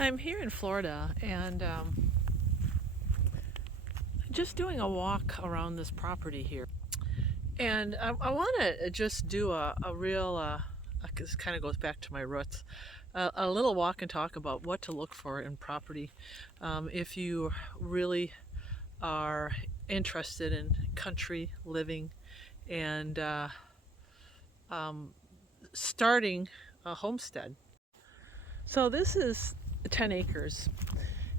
I'm here in Florida and just doing a walk around this property here. And I want to just do a real, this kind of goes back to my roots, a little walk and talk about what to look for in property if you really are interested in country living and starting a homestead. So this is 10 acres.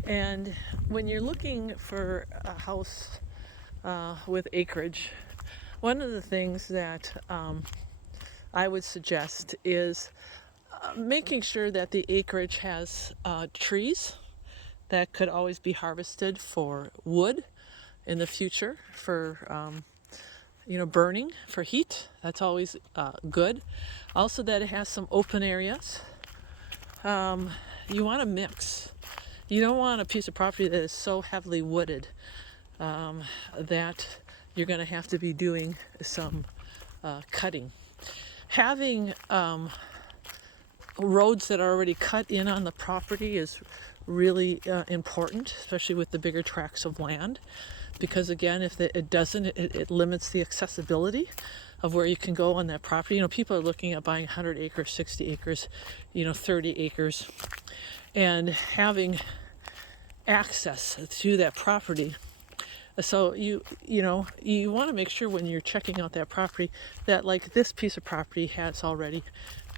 And when you're looking for a house with acreage, one of the things that I would suggest is making sure that the acreage has trees that could always be harvested for wood in the future, for burning for heat. That's always good. Also, that it has some open areas. You want to mix. You don't want a piece of property that is so heavily wooded that you're going to have to be doing some cutting. Having roads that are already cut in on the property is really important, especially with the bigger tracts of land, because again, if it doesn't, it limits the accessibility of where you can go on that property. You know, people are looking at buying 100 acres, 60 acres, 30 acres, and having access to that property. So you want to make sure when you're checking out that property that, like, this piece of property has already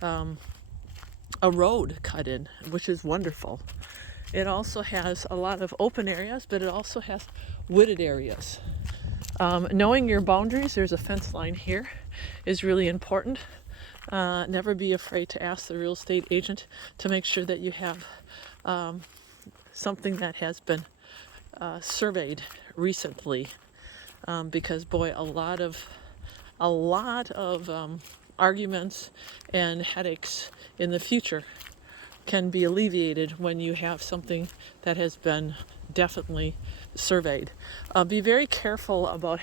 a road cut in, which is wonderful. It also has a lot of open areas, but it also has wooded areas. Knowing your boundaries, there's a fence line here, is really important. Never be afraid to ask the real estate agent to make sure that you have something that has been surveyed recently, because boy, a lot of arguments and headaches in the future can be alleviated when you have something that has been definitely surveyed. Be very careful about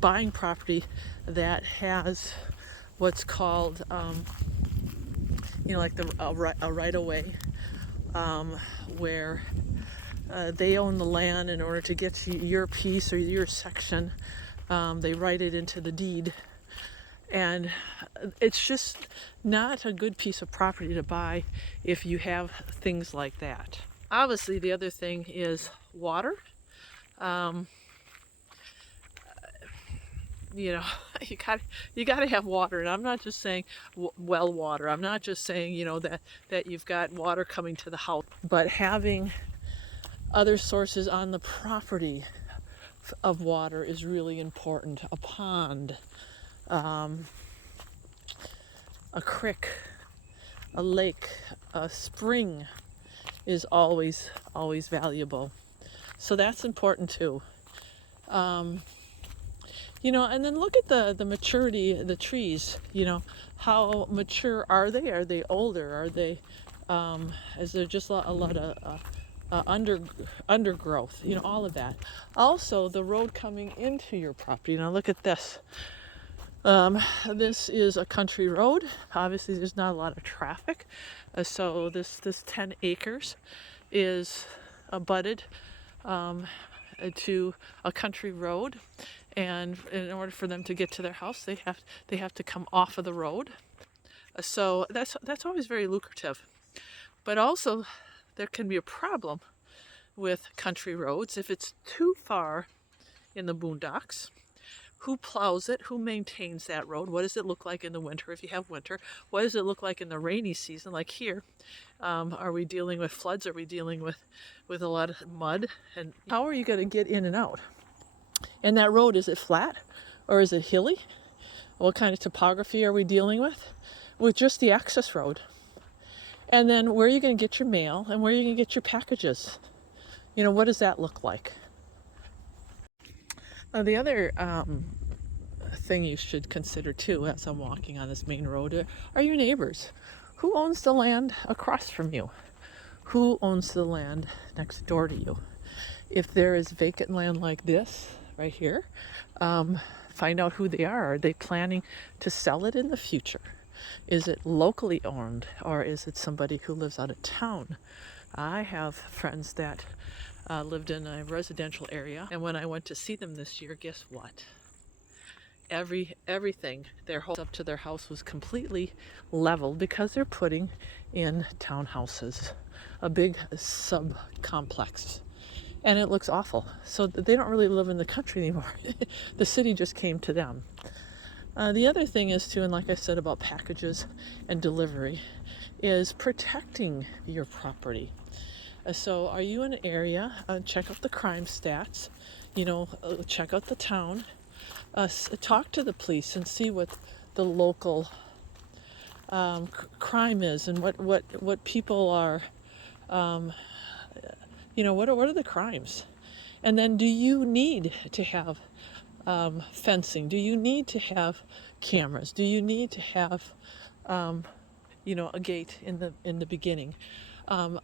buying property that has what's called like a right of way, where they own the land. In order to get to your piece or your section, they write it into the deed, and it's just not a good piece of property to buy if you have things like that. Obviously, the other thing is water. You got to have water, and I'm not just saying well water. I'm not just saying that you've got water coming to the house, but having other sources on the property of water is really important. A pond, a creek, a lake, a spring is always valuable. So that's important too. And then look at the maturity of the trees. How mature are they? Are they older? Are they, is there just a lot of undergrowth? All of that. Also, the road coming into your property. Now look at this. This is a country road. Obviously, there's not a lot of traffic. So this 10 acres is abutted to a country road, and in order for them to get to their house, they have to come off of the road. So that's always very lucrative. But also, there can be a problem with country roads if it's too far in the boondocks. Who plows it? Who maintains that road? What does it look like in the winter if you have winter? What does it look like in the rainy season, like here? Are we dealing with floods? Are we dealing with a lot of mud? And how are you going to get in and out? And that road, is it flat or is it hilly? What kind of topography are we dealing with just the access road? And then where are you going to get your mail, and where are you going to get your packages? What does that look like? The other thing you should consider too, as I'm walking on this main road, are your neighbors. Who owns the land across from you? Who owns the land next door to you? If there is vacant land like this right here, find out who they are. Are they planning to sell it in the future? Is it locally owned, or is it somebody who lives out of town? I have friends that lived in a residential area, and when I went to see them this year, guess what? Everything, their whole up to their house was completely leveled because they're putting in townhouses, a big sub complex, and it looks awful. So they don't really live in the country anymore. The city just came to them. The other thing is too, and like I said about packages and delivery, is protecting your property. So are you in an area, check out the crime stats, check out the town, talk to the police and see what the local crime is, and what people are, what are the crimes? And then do you need to have fencing? Do you need to have cameras? Do you need to have a gate in the beginning? I'm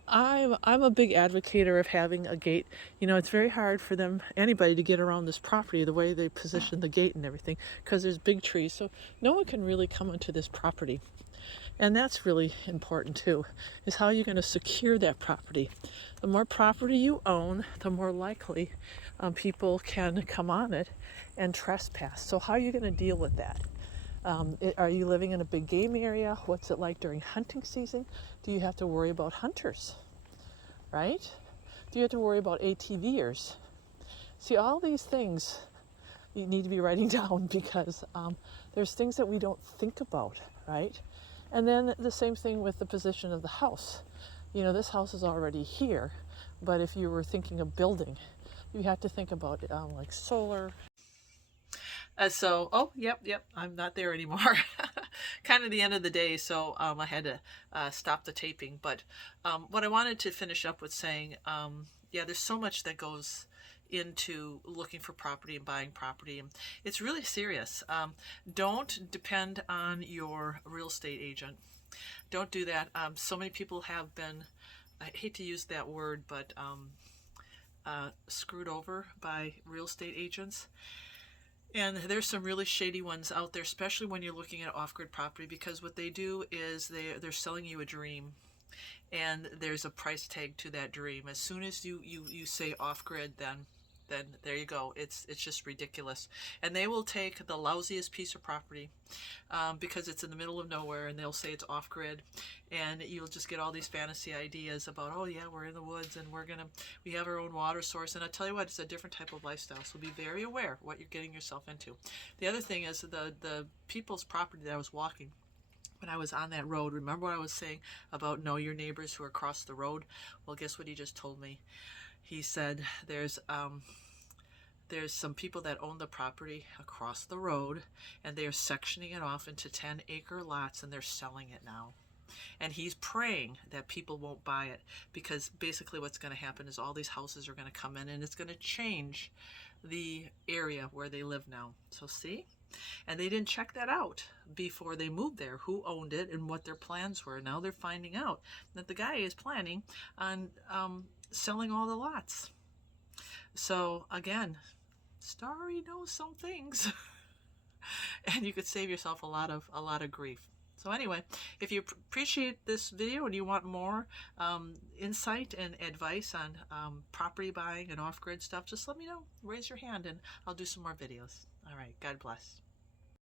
a big advocator of having a gate. It's very hard for anybody to get around this property the way they position the gate and everything, because there's big trees, so no one can really come onto this property. And that's really important too, is how you're going to secure that property. The more property you own, the more likely people can come on it and trespass. So how are you going to deal with that? Are you living in a big game area? What's it like during hunting season? Do you have to worry about hunters, right? Do you have to worry about ATVers? See, all these things you need to be writing down, because there's things that we don't think about, right? And then the same thing with the position of the house. This house is already here, but if you were thinking of building, you have to think about like solar. Yep, I'm not there anymore. Kind of the end of the day, so I had to stop the taping. But what I wanted to finish up with saying, there's so much that goes into looking for property and buying property, and it's really serious. Don't depend on your real estate agent. Don't do that. So many people have been, I hate to use that word, but screwed over by real estate agents. And there's some really shady ones out there, especially when you're looking at off-grid property, because what they do is they're selling you a dream, and there's a price tag to that dream. As soon as you say off-grid, then there you go. It's just ridiculous. And they will take the lousiest piece of property because it's in the middle of nowhere, and they'll say it's off-grid, and you'll just get all these fantasy ideas about, oh yeah, we're in the woods and we have our own water source. And I tell you what, it's a different type of lifestyle, so be very aware what you're getting yourself into. The other thing is the people's property that I was walking when I was on that road. Remember what I was saying about know your neighbors who are across the road? Well, guess what he just told me? He said there's some people that own the property across the road, and they are sectioning it off into 10-acre lots, and they're selling it now. And he's praying that people won't buy it, because basically what's going to happen is all these houses are going to come in, and it's going to change the area where they live now. So see? And they didn't check that out before they moved there, who owned it and what their plans were. Now they're finding out that the guy is planning on selling all the lots. So again, Starry knows some things. And you could save yourself a lot of grief. So anyway, if you appreciate this video and you want more insight and advice on property buying and off-grid stuff, just let me know. Raise your hand and I'll do some more videos. All right, God bless.